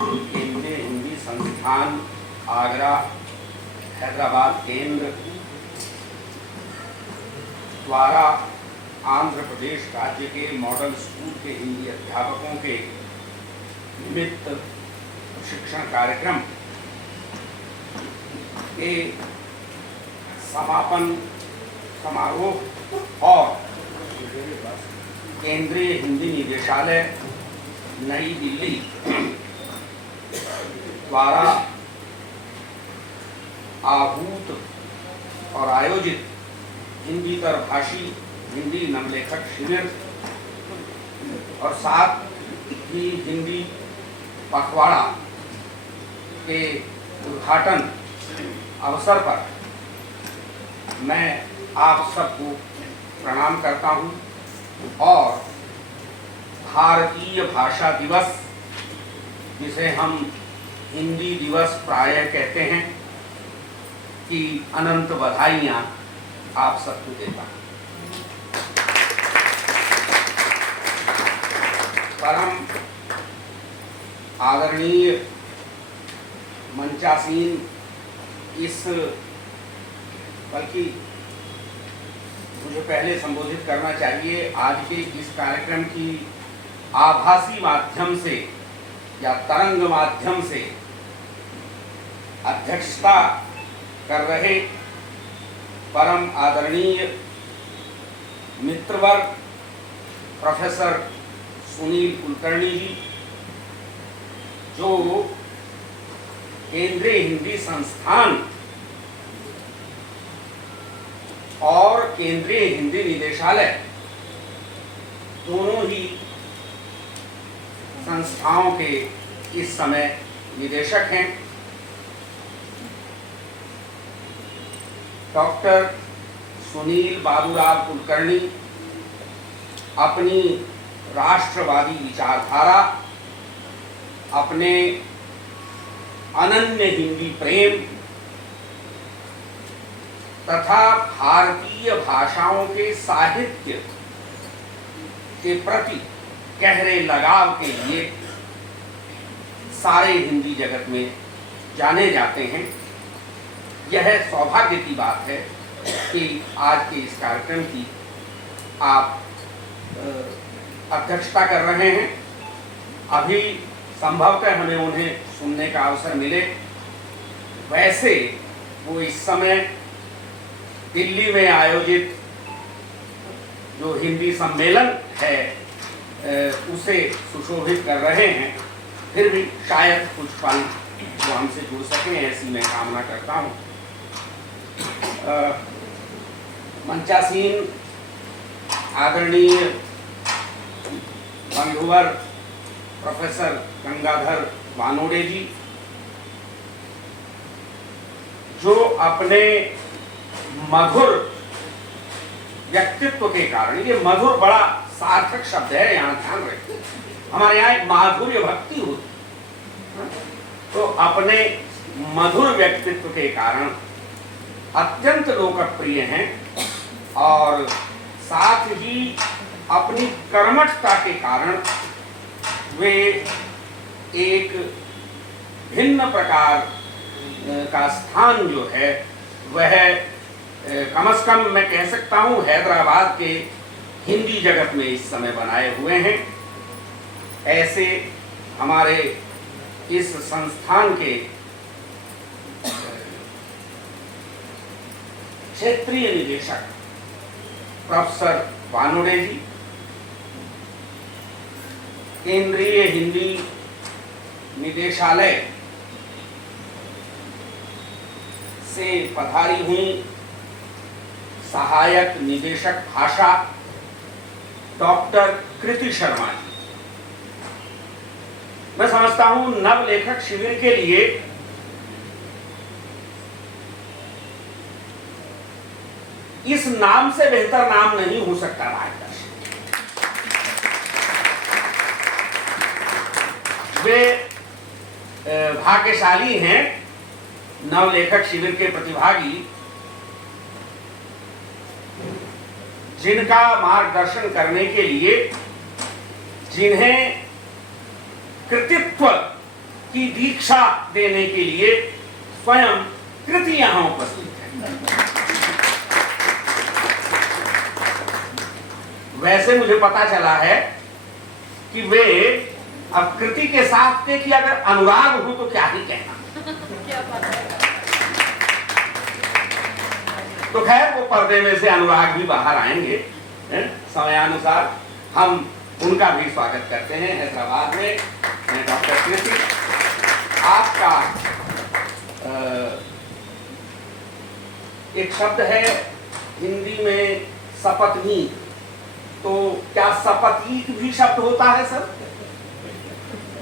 केंद्रीय हिंदी संस्थान आगरा हैदराबाद केंद्र द्वारा आंध्र प्रदेश राज्य के मॉडल स्कूल के हिंदी अध्यापकों के निमित्त प्रशिक्षण कार्यक्रम के समापन समारोह और केंद्रीय हिंदी निदेशालय नई दिल्ली द्वारा आहूत और आयोजित हिंदी तरभाषी हिंदी नवलेखक शिविर और साथ ही हिंदी पखवाड़ा के उद्घाटन अवसर पर मैं आप सबको प्रणाम करता हूं और भारतीय भाषा दिवस, जिसे हम हिंदी दिवस प्रायः कहते हैं, की अनंत बधाइयां आप सबको देता हूं। परम आदरणीय मंचासीन इस, बल्कि मुझे पहले संबोधित करना चाहिए, आज के इस कार्यक्रम की आभासी माध्यम से या तरंग माध्यम से अध्यक्षता कर रहे परम आदरणीय मित्रवर प्रोफेसर सुनील कुलकर्णी जी, जो केंद्रीय हिंदी संस्थान और केंद्रीय हिंदी निदेशालय दोनों ही संस्थाओं के इस समय निदेशक हैं। डॉक्टर सुनील बाबूराव कुलकर्णी अपनी राष्ट्रवादी विचारधारा, अपने अनन्य हिंदी प्रेम तथा भारतीय भाषाओं के साहित्य के प्रति गहरे लगाव के लिए सारे हिंदी जगत में जाने जाते हैं। यह सौभाग्य की बात है कि आज के इस कार्यक्रम की आप अध्यक्षता कर रहे हैं। अभी संभवतः हमें उन्हें सुनने का अवसर मिले, वैसे वो इस समय दिल्ली में आयोजित जो हिंदी सम्मेलन है उसे सुशोभित कर रहे हैं। फिर भी शायद कुछ पल वो हमसे जुड़ सकें, ऐसी मैं कामना करता हूँ। मंचासीन आदरणीय बंधुवर प्रोफेसर गंगाधर वानोडे जी, जो अपने मधुर व्यक्तित्व के कारण, ये मधुर बड़ा सार्थक शब्द है, यहाँ ध्यान रखिए, हमारे यहाँ एक माधुर्य भक्ति होती, तो अपने मधुर व्यक्तित्व के कारण अत्यंत लोकप्रिय हैं और साथ ही अपनी कर्मठता के कारण वे एक भिन्न प्रकार का स्थान जो है वह कम से कम मैं कह सकता हूँ हैदराबाद के हिंदी जगत में इस समय बनाए हुए हैं। ऐसे हमारे इस संस्थान के क्षेत्रीय निदेशक प्रोफेसर वानोडे जी, केंद्रीय हिंदी निदेशालय से पधारी हुई सहायक निदेशक भाषा डॉक्टर कृति शर्मा जी, मैं समझता हूं नवलेखक शिविर के लिए इस नाम से बेहतर नाम नहीं हो सकता मार्गदर्शक। वे भाग्यशाली हैं नवलेखक शिविर के प्रतिभागी, जिनका मार्गदर्शन करने के लिए, जिन्हें कृतित्व की दीक्षा देने के लिए स्वयं कृति यहां उपस्थित है। वैसे मुझे पता चला है कि वे अब कृति के साथ थे कि अगर अनुराग हो तो क्या ही कहना। तो खैर वो पर्दे में से अनुराग भी बाहर आएंगे समयानुसार। हम उनका भी स्वागत करते हैं हैदराबाद में। डॉक्टर कृति, आपका एक शब्द है हिंदी में सपत्नी, तो क्या सपतीक भी शब्द होता है सर?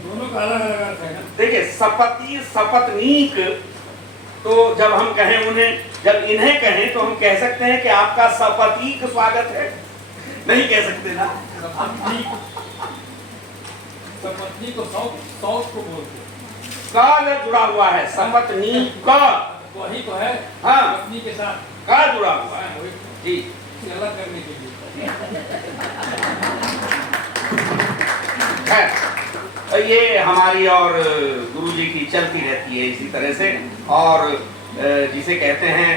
दोनों का अलग अलग अर्थ है ना। देखिए सपति सपत्नीक, तो जब हम कहें उन्हें, जब इन्हें कहें तो हम कह सकते हैं कि आपका सपतीक स्वागत है, नहीं कह सकते ना? सपत्नी को साउथ को बोलते हैं। का जुड़ा हुआ है, सपत्नी का वही तो है। हाँ, पत्नी के साथ का जुड़ा हुआ है वही जी, अलग करने के लिए है। ये हमारी और गुरुजी की चलती रहती है इसी तरह से। और जिसे कहते हैं,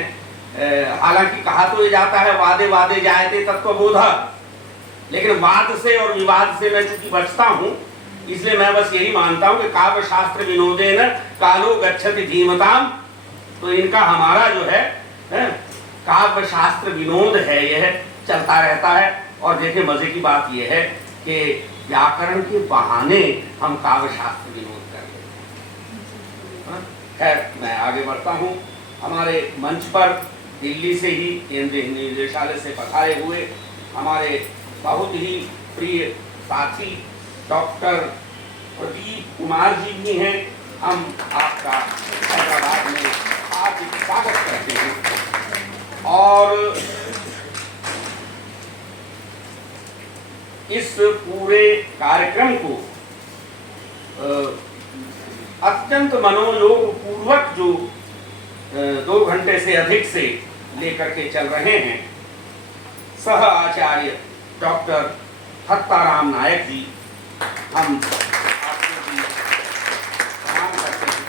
हालांकि कहा तो ये जाता है वादे वादे जायते तत्वबोधा, लेकिन वाद से और विवाद से मैं चूंकि बचता हूं, इसलिए मैं बस यही मानता हूं कि काव्य शास्त्र विनोदेन कालो गच्छति धीमताम। तो इनका हमारा जो है काव्य शास्त्र विनोद है, यह चलता रहता है। और देखिए मजे की बात यह है कि व्याकरण के बहाने हम काव्य शास्त्र विनोद कर लेते हैं। खैर मैं आगे बढ़ता हूँ। हमारे मंच पर दिल्ली से ही केंद्रीय हिंदी निदेशालय से पधारे हुए हमारे बहुत ही प्रिय साथी डॉक्टर प्रदीप कुमार जी भी हैं। हम आपका हैदराबाद में हार्दिक स्वागत करते हैं। और इस पूरे कार्यक्रम को अत्यंत मनोयोग पूर्वक जो 2 घंटे से अधिक से लेकर के चल रहे हैं, सह आचार्य डॉक्टर हत्ताराम नायक जी, हम आपको भी प्रणाम करते हैं।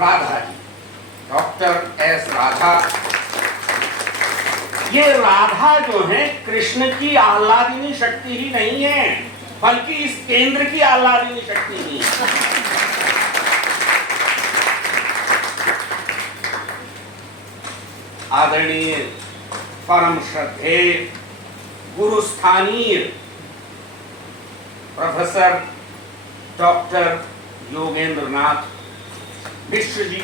राधा जी, डॉक्टर एस राधा, ये राधा जो है कृष्ण की आह्लादिनी शक्ति ही नहीं है, बल्कि इस केंद्र की आह्लादिनी शक्ति ही है। आदरणीय परम श्रद्धेय गुरुस्थानीय प्रोफेसर डॉक्टर योगेंद्र नाथ मिश्र जी,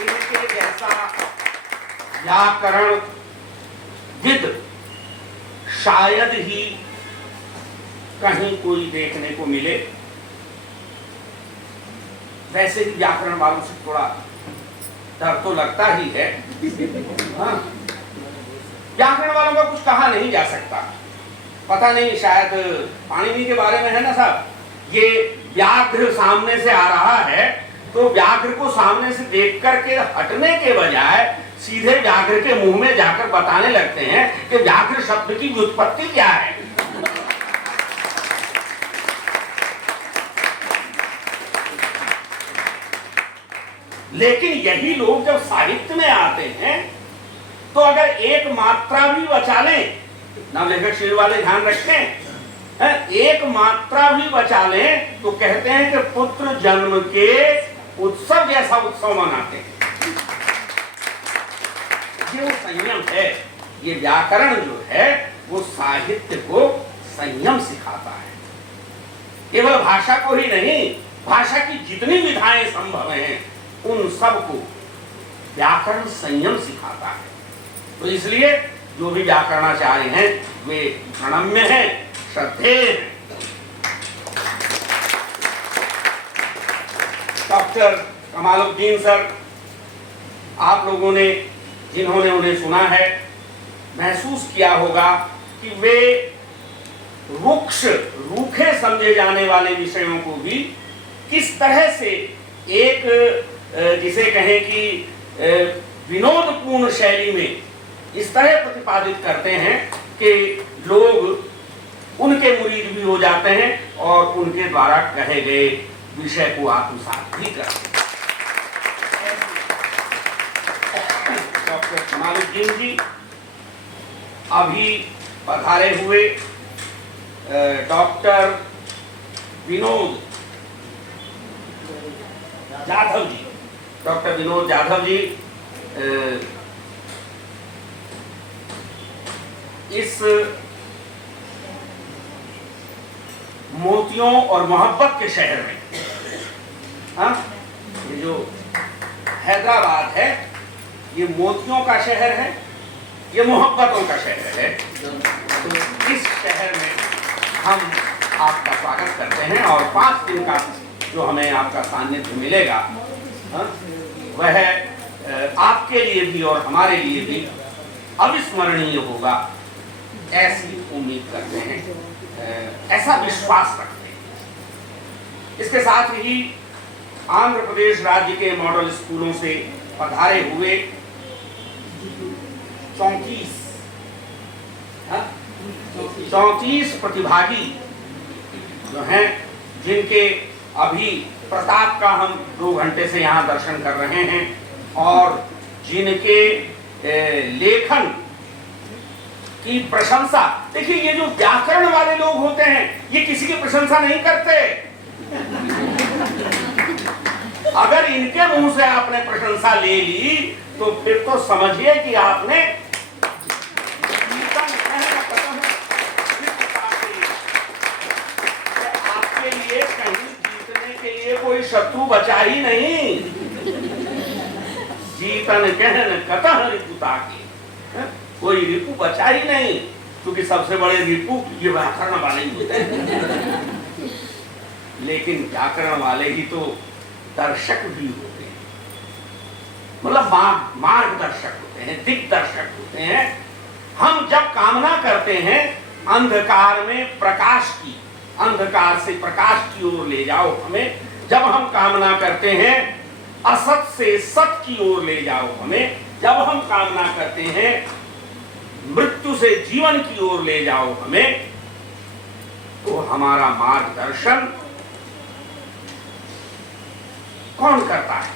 इनके जैसा व्याकरण विद शायद ही कहीं कोई देखने को मिले। वैसे ही व्याकरण वालों से थोड़ा डर तो लगता ही है। हाँ, व्याकरण वालों का कुछ कहा नहीं जा सकता। पता नहीं, शायद पाणिनि के बारे में है ना साहब, ये व्याघ्र सामने से आ रहा है तो व्याघ्र को सामने से देख करके हटने के बजाय सीधे व्याघ्र के मुंह में जाकर बताने लगते हैं कि व्याघ्र शब्द की व्युत्पत्ति क्या है। लेकिन यही लोग जब साहित्य में आते हैं तो अगर एक मात्रा भी बचा लें, ना लेखक शील वाले ध्यान रखें, एक मात्रा भी बचा लें तो कहते हैं कि पुत्र जन्म के उत्सव जैसा उत्सव मनाते हैं। ये वो संयम है, ये व्याकरण जो है वो साहित्य को संयम सिखाता है। केवल भाषा को ही नहीं, भाषा की जितनी विधाएं संभव हैं उन सबको व्याकरण संयम सिखाता है। तो इसलिए जो भी व्याकरणाचार्य हैं वे प्रणम्य हैं, श्रद्धेय हैं। डॉक्टर कमालुद्दीन सर, आप लोगों ने जिन्होंने उन्हें सुना है महसूस किया होगा कि वे रुक्ष रूखे समझे जाने वाले विषयों को भी किस तरह से एक जिसे कहें कि विनोदपूर्ण शैली में इस तरह प्रतिपादित करते हैं कि लोग उनके मुरीद भी हो जाते हैं और उनके द्वारा कहे गए विषय को आत्मसात भी करते हैं। डॉक्टर कमालुद्दीन जी अभी पधारे हुए डॉक्टर विनोद जाधव जी, डॉक्टर विनोद जाधव जी इस मोतियों और मोहब्बत के शहर में, हाँ, ये जो हैदराबाद है ये मोतियों का शहर है, ये मोहब्बतों का शहर है। तो इस शहर में हम आपका स्वागत करते हैं और 5 दिन का जो हमें आपका सानिध्य मिलेगा, हाँ, वह आपके लिए भी और हमारे लिए भी अविस्मरणीय होगा, ऐसी उम्मीद करते हैं, ऐसा विश्वास रखते हैं। इसके साथ ही आंध्र प्रदेश राज्य के मॉडल स्कूलों से पधारे हुए 34 प्रतिभागी जो हैं, जिनके अभी प्रताप का हम 2 घंटे से यहाँ दर्शन कर रहे हैं और जिनके लेखन की प्रशंसा, देखिए ये जो व्याकरण वाले लोग होते हैं ये किसी की प्रशंसा नहीं करते। अगर इनके मुंह से आपने प्रशंसा ले ली तो फिर तो समझिए कि आपने आपके लिए कहीं जीतने के लिए कोई शत्रु बचा ही नहीं। जीतन कहन कतः रिपुता के, कोई रिपु बचा ही नहीं, क्योंकि सबसे बड़े रिपु ये व्याकरण वाले ही होते हैं। लेकिन व्याकरण वाले ही तो दर्शक भी होते हैं, मतलब मार्गदर्शक होते हैं, दिग्दर्शक होते हैं। हम जब कामना करते हैं अंधकार में प्रकाश की, अंधकार से प्रकाश की ओर ले जाओ हमें, जब हम कामना करते हैं असत से सत की ओर ले जाओ हमें, जब हम कामना करते हैं मृत्यु से जीवन की ओर ले जाओ हमें, तो हमारा मार्गदर्शन कौन करता है?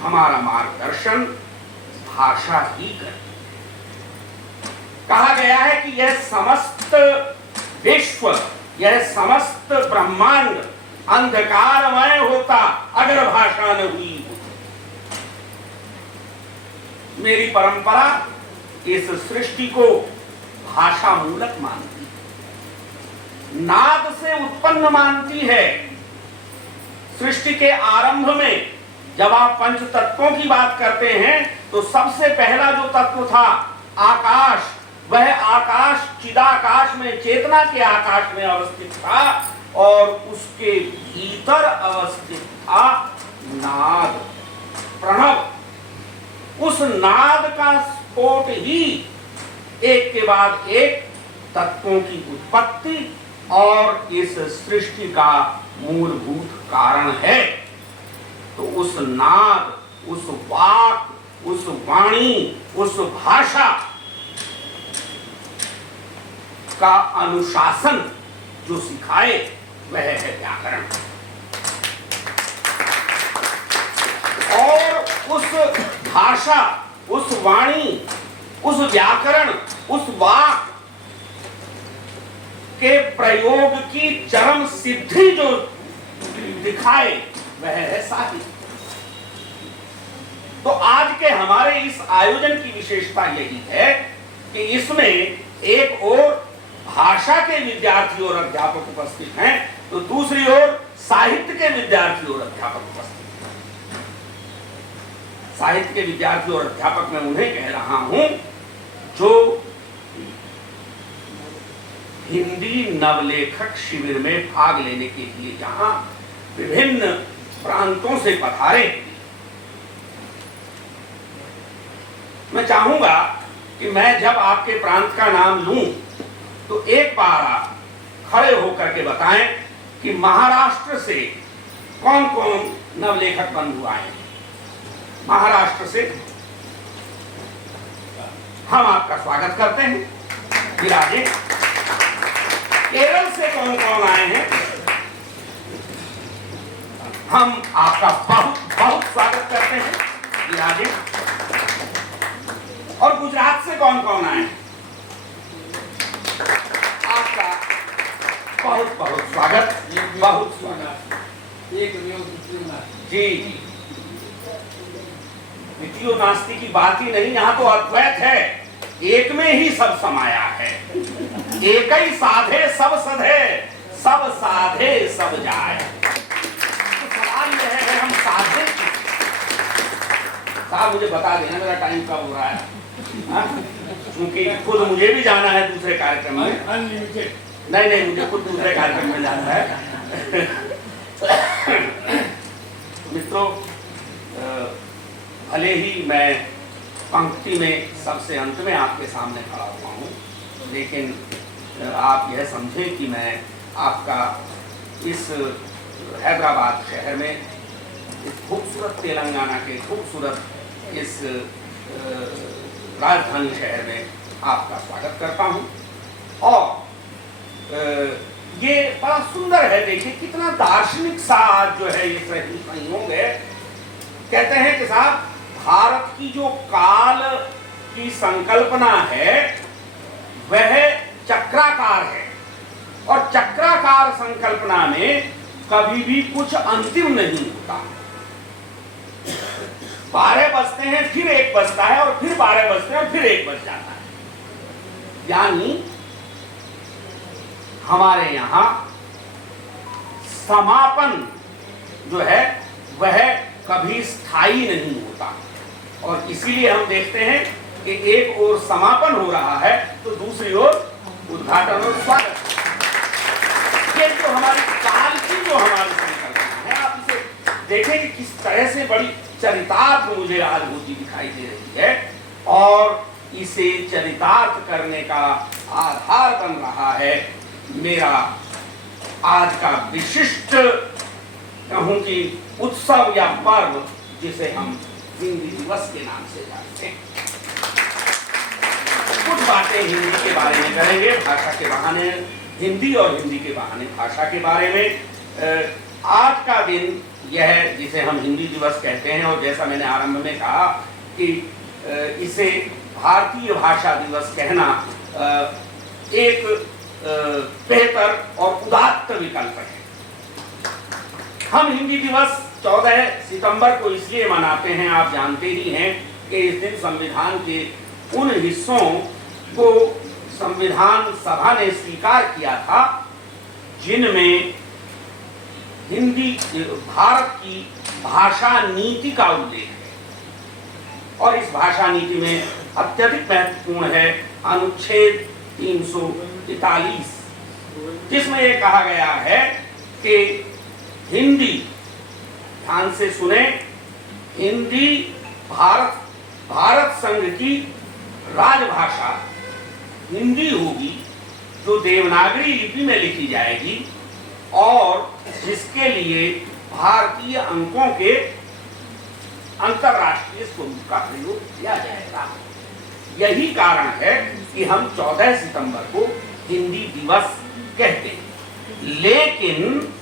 हमारा मार्गदर्शन भाषा ही करती है। कहा गया है कि यह समस्त विश्व, यह समस्त ब्रह्मांड अंधकारमय होता अगर भाषा न हुई होती। मेरी परंपरा इस सृष्टि को भाषा मूलक मानती है, नाद से उत्पन्न मानती है। सृष्टि के आरंभ में जब आप पंच तत्वों की बात करते हैं तो सबसे पहला जो तत्व था आकाश, वह आकाश चिदाकाश में, चेतना के आकाश में अवस्थित था और उसके भीतर अवस्थित था नाद, प्रणव। उस नाद का स्फोट ही एक के बाद एक तत्वों की उत्पत्ति और इस सृष्टि का मूलभूत कारण है। तो उस नाद, उस वाक, उस वाणी, उस भाषा का अनुशासन जो सिखाए वह है व्याकरण। और उस भाषा, उस वाणी, उस व्याकरण, उस वाक के प्रयोग की चरम सिद्धि जो दिखाए वह है साहित्य। तो आज के हमारे इस आयोजन की विशेषता यही है कि इसमें एक ओर भाषा के विद्यार्थी और अध्यापक उपस्थित हैं, तो दूसरी ओर साहित्य के विद्यार्थी और अध्यापक उपस्थित हैं। साहित्य के विद्यार्थी और अध्यापक मैं उन्हें कह रहा हूं जो हिंदी नवलेखक शिविर में भाग लेने के लिए जहां विभिन्न प्रांतों से पधारे। मैं चाहूंगा कि मैं जब आपके प्रांत का नाम लूं तो एक बार आप खड़े होकर के बताएं कि महाराष्ट्र से कौन कौन नवलेखक बंधु आए। महाराष्ट्र से हम आपका स्वागत करते हैं। विराजे। केरल से कौन कौन आए हैं? हम आपका बहुत बहुत स्वागत करते हैं, विराजे। और गुजरात से कौन कौन आए हैं? आपका बहुत बहुत स्वागत, बहुत स्वागत। एक जी, द्वितीय नास्ति की बात ही नहीं, यहाँ तो अद्वैत है, एक में ही सब समाया है। एक ही साधे सब सधे, सब साधे सब जाए। तो सवाल यह है कि हम साधे साहब मुझे बता देना मेरा टाइम कब हो रहा है, क्योंकि खुद मुझे भी जाना है दूसरे कार्यक्रम में। अनलिमिटेड नहीं नहीं, मुझे खुद दूसरे कार्यक्रम में जाना है। मित्रों, भले ही मैं पंक्ति में सबसे अंत में आपके सामने खड़ा हुआ हूँ, लेकिन आप यह समझें कि मैं आपका इस हैदराबाद शहर में, इस खूबसूरत तेलंगाना के खूबसूरत इस राजधानी शहर में आपका स्वागत करता हूँ। और ये बड़ा सुंदर है, देखिए कितना दार्शनिक सा आज जो है ये संयोग है। कहते हैं कि साहब, भारत की जो काल की संकल्पना है वह चक्राकार है, और चक्राकार संकल्पना में कभी भी कुछ अंतिम नहीं होता। 12 बजते हैं, फिर 1 बजता है, और फिर 12 बजते हैं, और फिर 1 बज जाता है। यानी हमारे यहाँ समापन जो है वह कभी स्थायी नहीं होता, और इसीलिए हम देखते हैं कि एक ओर समापन हो रहा है तो दूसरी ओर उद्घाटन और स्वागत। ये जो हमारी काल की जो हमारी संकल्पना है, आप इसे देखें कि किस तरह से बड़ी चरितार्थ मुझे आज होती दिखाई दे रही है, और इसे चरितार्थ करने का आधार बन रहा है मेरा आज का विशिष्ट, कहूं कि उत्सव या पर्व, जिसे हम हिंदी दिवस के नाम से जानते हैं। कुछ बातें हिंदी के बारे में करेंगे, भाषा के बहाने हिंदी और हिंदी के बहाने भाषा के बारे में। आज का दिन यह जिसे हम हिंदी दिवस कहते हैं, और जैसा मैंने आरंभ में कहा कि इसे भारतीय भाषा दिवस कहना एक बेहतर और उदात्त विकल्प है। हम हिंदी दिवस 14 सितंबर को इसलिए मनाते हैं, आप जानते ही हैं कि इस दिन संविधान के उन हिस्सों को संविधान सभा ने स्वीकार किया था जिनमें हिंदी भारत की भाषा नीति का उल्लेख है। और इस भाषा नीति में अत्यधिक महत्वपूर्ण है अनुच्छेद 343, जिसमें यह कहा गया है कि हिंदी, ध्यान से सुने, हिंदी भारत संघ की राजभाषा हिंदी होगी, जो देवनागरी लिपि में लिखी जाएगी और जिसके लिए भारतीय अंकों के अंतरराष्ट्रीय स्वरूप का प्रयोग किया जाएगा। यही कारण है कि हम 14 सितंबर को हिंदी दिवस कहते हैं। लेकिन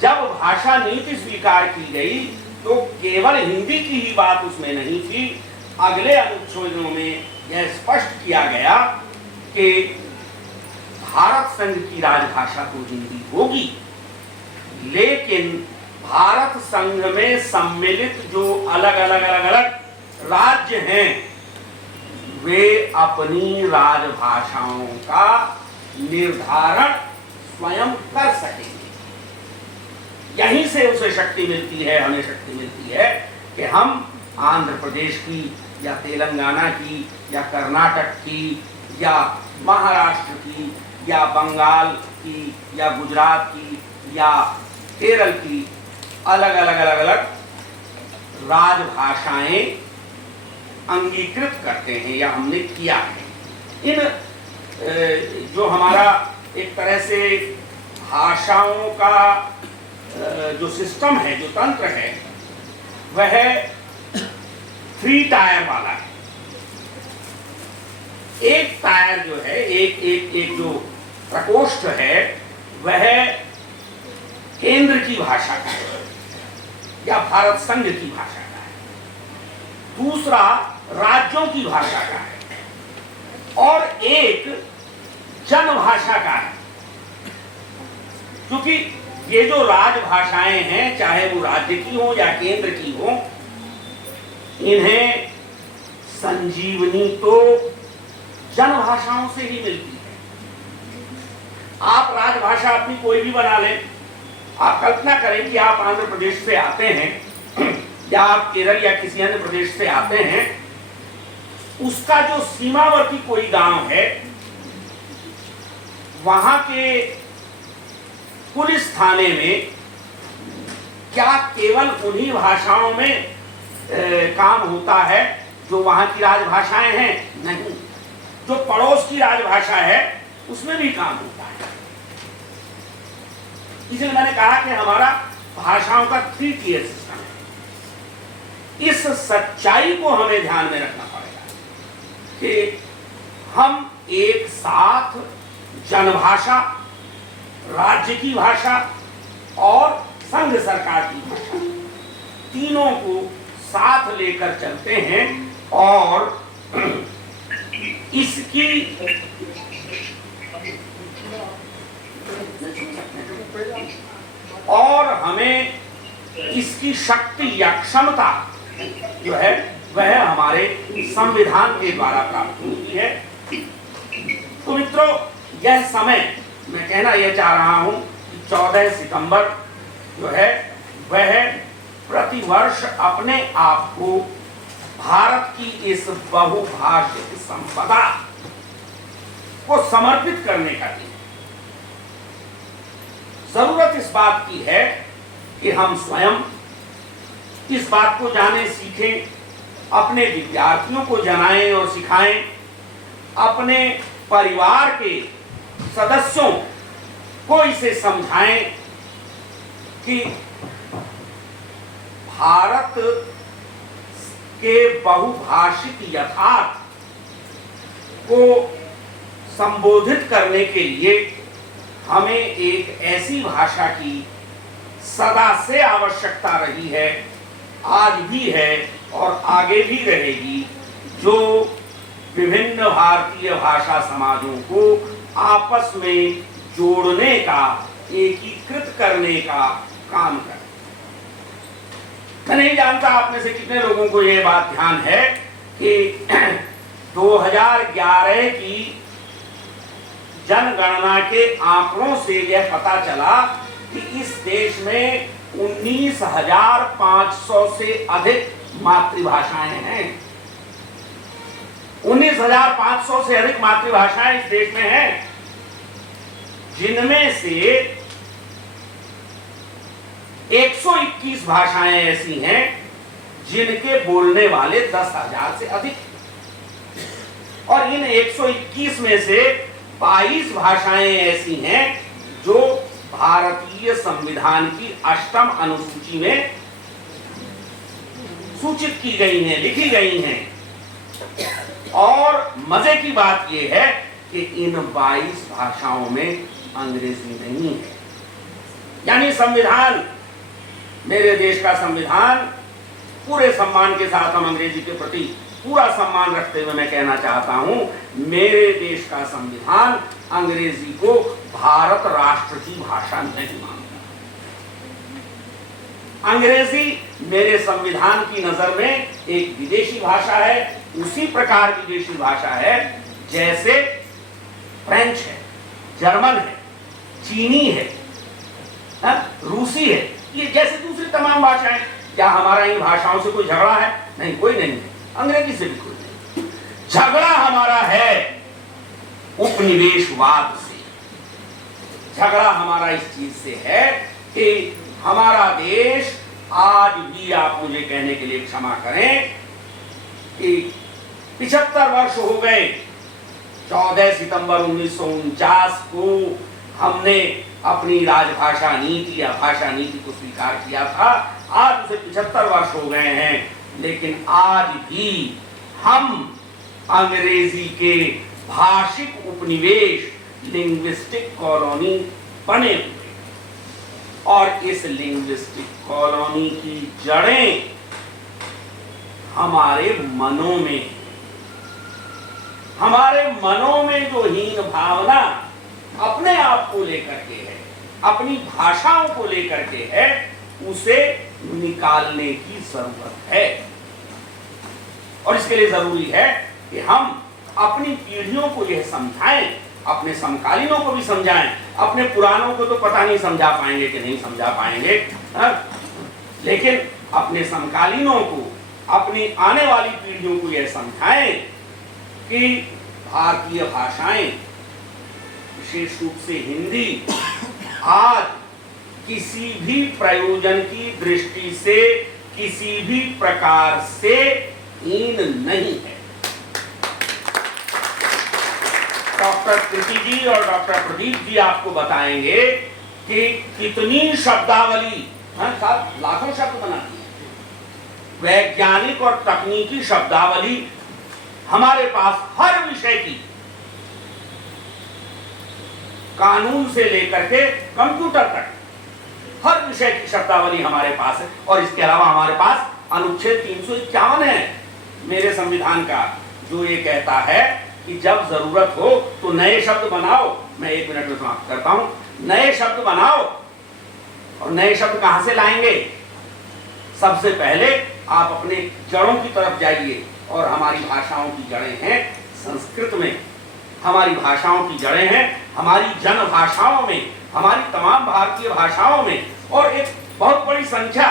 जब भाषा नीति स्वीकार की गई तो केवल हिंदी की ही बात उसमें नहीं थी। अगले अनुच्छेदों में यह स्पष्ट किया गया कि भारत संघ की राजभाषा तो हिंदी होगी, लेकिन भारत संघ में सम्मिलित जो अलग अलग राज्य हैं वे अपनी राजभाषाओं का निर्धारण स्वयं कर सकेंगे। यहीं से उसे शक्ति मिलती है, हमें शक्ति मिलती है कि हम आंध्र प्रदेश की या तेलंगाना की या कर्नाटक की या महाराष्ट्र की या बंगाल की या गुजरात की या केरल की अलग अलग राजभाषाएं अंगीकृत करते हैं या हमने किया है। इन जो हमारा एक तरह से भाषाओं का जो सिस्टम है, जो तंत्र है, वह 3 टायर वाला है। एक टायर जो है, एक जो प्रकोष्ठ है, वह केंद्र की भाषा का है या भारत संघ की भाषा का है, दूसरा राज्यों की भाषा का है, और एक जनभाषा का है। क्योंकि ये जो राजभाषाएं हैं, चाहे वो राज्य की हो या केंद्र की हो, इन्हें संजीवनी तो जनभाषाओं से ही मिलती है। आप राजभाषा अपनी कोई भी बना लें, आप कल्पना करें कि आप आंध्र प्रदेश से आते हैं या आप केरल या किसी अन्य प्रदेश से आते हैं, उसका जो सीमावर्ती कोई गांव है, वहां के पुलिस थाने में क्या केवल उन्हीं भाषाओं में काम होता है जो वहां की राजभाषाएं हैं? नहीं, जो पड़ोस की राजभाषा है उसमें भी काम होता है। इसलिए मैंने कहा कि हमारा भाषाओं का 3 टियर सिस्टम है। इस सच्चाई को हमें ध्यान में रखना पड़ेगा कि हम एक साथ जनभाषा, राज्य की भाषा और संघ सरकार की भाषा, तीनों को साथ लेकर चलते हैं और इसकी हमें इसकी शक्ति या क्षमता जो है वह हमारे संविधान के द्वारा प्राप्त होती है। तो मित्रों, यह समय मैं कहना यह चाह रहा हूं कि 14 सितंबर जो है वह प्रतिवर्ष अपने आप को भारत की इस बहुभाषिक संपदा को समर्पित करने का दिन। जरूरत इस बात की है कि हम स्वयं इस बात को जाने सीखें, अपने विद्यार्थियों को जनाएं और सिखाएं, अपने परिवार के सदस्यों को इसे समझाएं कि भारत के बहुभाषिक यथार्थ को संबोधित करने के लिए हमें एक ऐसी भाषा की सदा से आवश्यकता रही है, आज भी है और आगे भी रहेगी, जो विभिन्न भारतीय भाषा समाजों को आपस में जोड़ने का, एकीकृत करने का काम करे। मैं नहीं जानता आप में से कितने लोगों को यह बात ध्यान है कि 2011 की जनगणना के आंकड़ों से यह पता चला कि इस देश में 19,500 से अधिक मातृभाषाएं हैं। 19,500 से अधिक मातृभाषाएं इस देश में हैं, जिनमें से 121 भाषाएं ऐसी हैं जिनके बोलने वाले 10,000 से अधिक, और इन 121 में से 22 भाषाएं ऐसी हैं जो भारतीय संविधान की 8वीं अनुसूची में सूचित की गई हैं, लिखी गई हैं। और मजे की बात यह है कि इन 22 भाषाओं में अंग्रेजी नहीं है। यानी संविधान, मेरे देश का संविधान, पूरे सम्मान के साथ हम अंग्रेजी के प्रति पूरा सम्मान रखते हुए मैं कहना चाहता हूं, मेरे देश का संविधान अंग्रेजी को भारत राष्ट्र की भाषा नहीं मानता। अंग्रेजी मेरे संविधान की नजर में एक विदेशी भाषा है, उसी प्रकार विदेशी भाषा है जैसे फ्रेंच है, जर्मन है, चीनी है, रूसी है, ये जैसे दूसरी तमाम भाषाएं। क्या हमारा इन भाषाओं से कोई झगड़ा है? नहीं, कोई नहीं है। अंग्रेजी से भी कोई नहीं। झगड़ा हमारा है उपनिवेशवाद से। झगड़ा हमारा इस चीज से है कि हमारा देश आज भी, आप मुझे कहने के लिए क्षमा करें, कि 75 वर्ष हो गए 14 सितंबर 1949 को हमने अपनी राजभाषा नीति या भाषा नीति को स्वीकार किया था। आज उसे 75 वर्ष हो गए हैं, लेकिन आज भी हम अंग्रेजी के भाषिक उपनिवेश, लिंग्विस्टिक कॉलोनी बने हुए, और इस लिंग्विस्टिक कॉलोनी की जड़ें हमारे मनों में, हमारे मनों में जो हीन भावना अपने आप को लेकर के है, अपनी भाषाओं को लेकर के है, उसे निकालने की जरूरत है। और इसके लिए जरूरी है कि हम अपनी पीढ़ियों को यह समझाएं, अपने समकालीनों को भी समझाएं। अपने पुरानों को तो पता नहीं समझा पाएंगे कि नहीं समझा पाएंगे, लेकिन अपने समकालीनों को, अपनी आने वाली पीढ़ियों को यह समझाएं कि भारतीय भाषाएं, विशेष रूप से हिंदी, आज किसी भी प्रयोजन की दृष्टि से किसी भी प्रकार से हीन नहीं है। डॉक्टर कृति जी और डॉक्टर प्रदीप जी आपको बताएंगे कि कितनी शब्दावली, साहब लाखों शब्द बनाती है, वैज्ञानिक और तकनीकी शब्दावली हमारे पास हर विषय की, कानून से लेकर के कंप्यूटर तक हर विषय की शब्दावली हमारे पास है। और इसके अलावा हमारे पास अनुच्छेद 351 है मेरे संविधान का, जो ये कहता है कि जब जरूरत हो तो नए शब्द बनाओ। मैं 1 मिनट में समाप्त करता हूं। नए शब्द बनाओ, और नए शब्द कहां से लाएंगे? सबसे पहले आप अपने जड़ों की तरफ जाइए, और हमारी भाषाओं की जड़ें हैं संस्कृत में, हमारी भाषाओं की जड़ें हैं हमारी जन भाषाओं में, हमारी तमाम भारतीय भाषाओं में। और एक बहुत बड़ी संख्या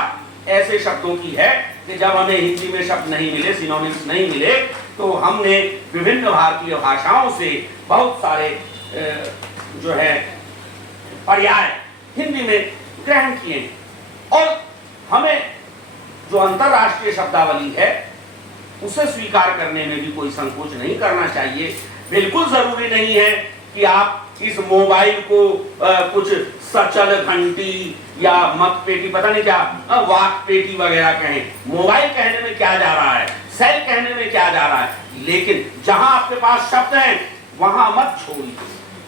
ऐसे शब्दों की है कि जब हमें हिंदी में शब्द नहीं मिले, सिनोनिम्स नहीं मिले, तो हमने विभिन्न भारतीय भाषाओं से बहुत सारे जो है पर्याय हिंदी में ग्रहण किए। और हमें जो अंतरराष्ट्रीय शब्दावली है उसे स्वीकार करने में भी कोई संकोच नहीं करना चाहिए। बिल्कुल जरूरी नहीं है कि आप इस मोबाइल को कुछ सचल घंटी या मत पेटी, पता नहीं क्या वाक पेटी वगैरह कहें। मोबाइल कहने में क्या जा रहा है, सेल कहने में क्या जा रहा है, लेकिन जहां आपके पास शब्द है वहां मत छोड़िए।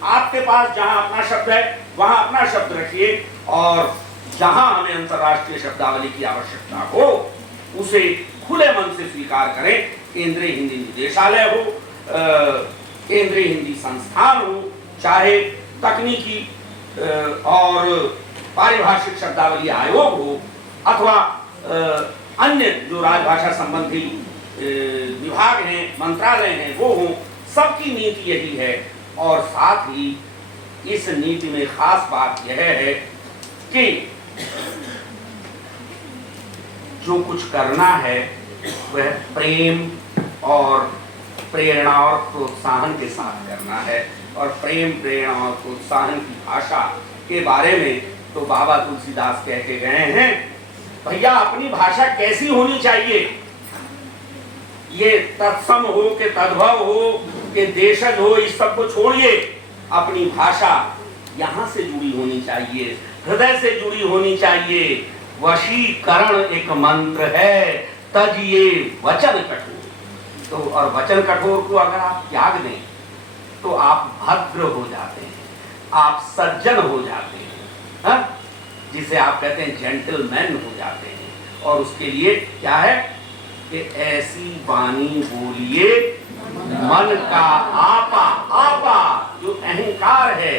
आपके पास जहां अपना शब्द है वहां अपना शब्द रखिए, और जहां हमें अंतरराष्ट्रीय शब्दावली की आवश्यकता हो उसे खुले मन से स्वीकार करें। केंद्रीय हिंदी निदेशालय हो, केंद्रीय हिंदी संस्थान हो, चाहे तकनीकी और पारिभाषिक शब्दावली आयोग हो, अथवा अन्य जो राजभाषा संबंधी विभाग हैं, मंत्रालय हैं, वो हो, सबकी नीति यही है। और साथ ही इस नीति में खास बात यह है कि जो कुछ करना है वह प्रेम और प्रेरणा और प्रोत्साहन के साथ करना है। और प्रेम, प्रेरणा और प्रोत्साहन की भाषा के बारे में तो बाबा तुलसीदास कह के गए हैं, भैया अपनी भाषा कैसी होनी चाहिए, ये तत्सम हो कि तद्भव हो कि देशज हो, इस सब को छोड़िए। अपनी भाषा यहाँ से जुड़ी होनी चाहिए, हृदय से जुड़ी होनी चाहिए। वशीकरण एक मंत्र है, तजिए वचन कठोर। तो और वचन कठोर को अगर आप त्याग दें तो आप भद्र हो जाते हैं, आप सज्जन हो जाते हैं, हा? जिसे आप कहते हैं जेंटलमैन हो जाते हैं। और उसके लिए क्या है कि ऐसी वाणी बोलिए मन का आपा, आपा जो अहंकार है,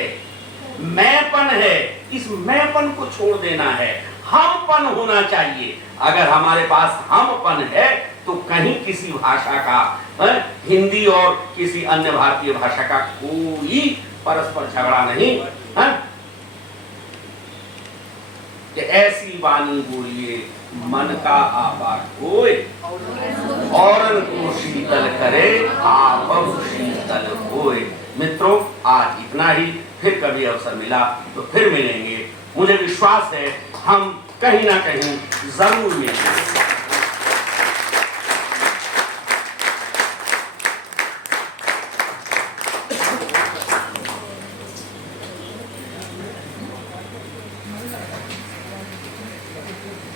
मैंपन है, इस मैंपन को छोड़ देना है, हमपन होना चाहिए। अगर हमारे पास हमपन है तो कहीं किसी भाषा का, हिंदी और किसी अन्य भारतीय भाषा का कोई परस्पर झगड़ा नहीं है कि ऐसी वाणी बोलिए मन का आपा होए, और को शीतल करे आप शीतल होए। मित्रों, आज इतना ही। फिर कभी अवसर मिला तो फिर मिलेंगे। मुझे विश्वास है हम कहीं ना कहीं जरूर मिलेंगे।